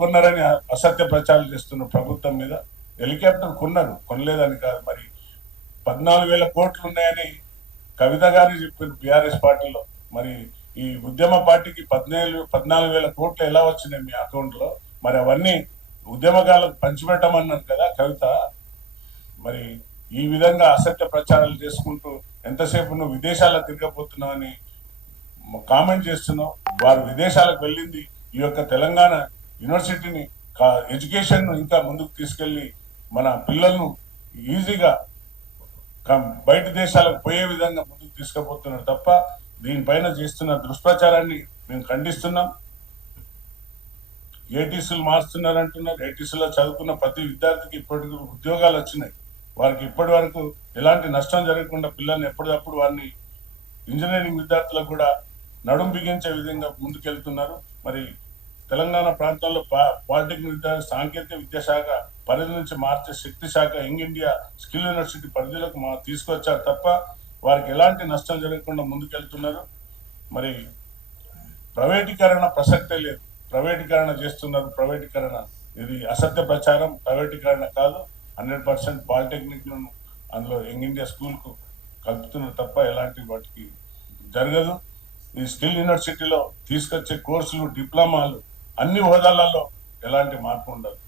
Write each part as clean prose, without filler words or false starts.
కొన్నారని అసత్య ప్రచారం చేస్తున్న ప్రభుత్వం మీద. హెలికాప్టర్ కొన్నారు, కొనలేదని కాదు. మరి 14,000 కోట్లు ఉన్నాయని కవిత గారు చెప్పారు బీఆర్ఎస్ పార్టీలో. మరి ఈ ఉద్యమ పార్టీకి 14,000 కోట్లు ఎలా వచ్చినాయి మీ అకౌంట్ లో? మరి అవన్నీ ఉద్యమకాలకు పంచిపెట్టమన్నారు కదా కవిత. మరి ఈ విధంగా అసత్య ప్రచారాలు చేసుకుంటూ ఎంతసేపు నువ్వు విదేశాలకు తిరగబోతున్నావు అని కామెంట్ చేస్తున్నావు. వారు విదేశాలకు వెళ్ళింది ఈ యొక్క తెలంగాణ యూనివర్సిటీని ఎడ్యుకేషన్ ఇంకా ముందుకు తీసుకెళ్లి మన పిల్లలను ఈజీగా బయట దేశాలకు పోయే విధంగా ముందుకు తీసుకుపోతున్నారు తప్ప దీనిపైన చేస్తున్న దుష్ప్రచారాన్ని మేము ఖండిస్తున్నాం. ఏటీసీలు మారుస్తున్నారు అంటున్నారు. ఏటీసీలో చదువుకున్న ప్రతి విద్యార్థికి ఇప్పటికి ఉద్యోగాలు వచ్చినాయి. వారికి ఇప్పటి వరకు ఎలాంటి నష్టం జరగకుండా పిల్లల్ని ఎప్పటికప్పుడు వారిని ఇంజనీరింగ్ విద్యార్థులకు కూడా నడుం బిగించే విధంగా ముందుకెళ్తున్నారు. మరి తెలంగాణ ప్రాంతంలో పాలిటెక్నిక్ విద్యార్థి సాంకేతిక విద్యాశాఖ పరిధి నుంచి మార్చే శక్తి శాఖ యంగ్ ఇండియా స్కిల్ యూనివర్సిటీ పరిధిలోకి తీసుకొచ్చారు తప్ప వారికి ఎలాంటి నష్టం జరగకుండా ముందుకెళ్తున్నారు. మరి ప్రైవేటీకరణ ప్రసక్తే లేదు. ప్రైవేటీకరణ చేస్తున్నారు. ప్రైవేటీకరణ ఇది అసత్య ప్రచారం. ప్రైవేటీకరణ కాదు, 100% పాలిటెక్నిక్ ను అందులో యంగ్ ఇండియా స్కూల్ కు కలుపుతున్నారు తప్ప ఎలాంటి వాటికి జరగదు. ఈ స్కిల్ యూనివర్సిటీలో తీసుకొచ్చే కోర్సులు, డిప్లొమాలు అన్ని హోదాలలో ఎలాంటి మార్పు ఉండదు.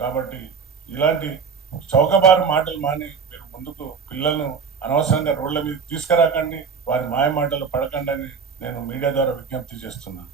కాబట్టి ఇలాంటి చౌకబారు మాటలు మాని మీరు ముందుకు పిల్లలను అనవసరంగా రోడ్ల మీద తీసుకురాకండి, వారి మాయ మాటలు పడకండి అని నేను మీడియా ద్వారా విజ్ఞప్తి చేస్తున్నాను.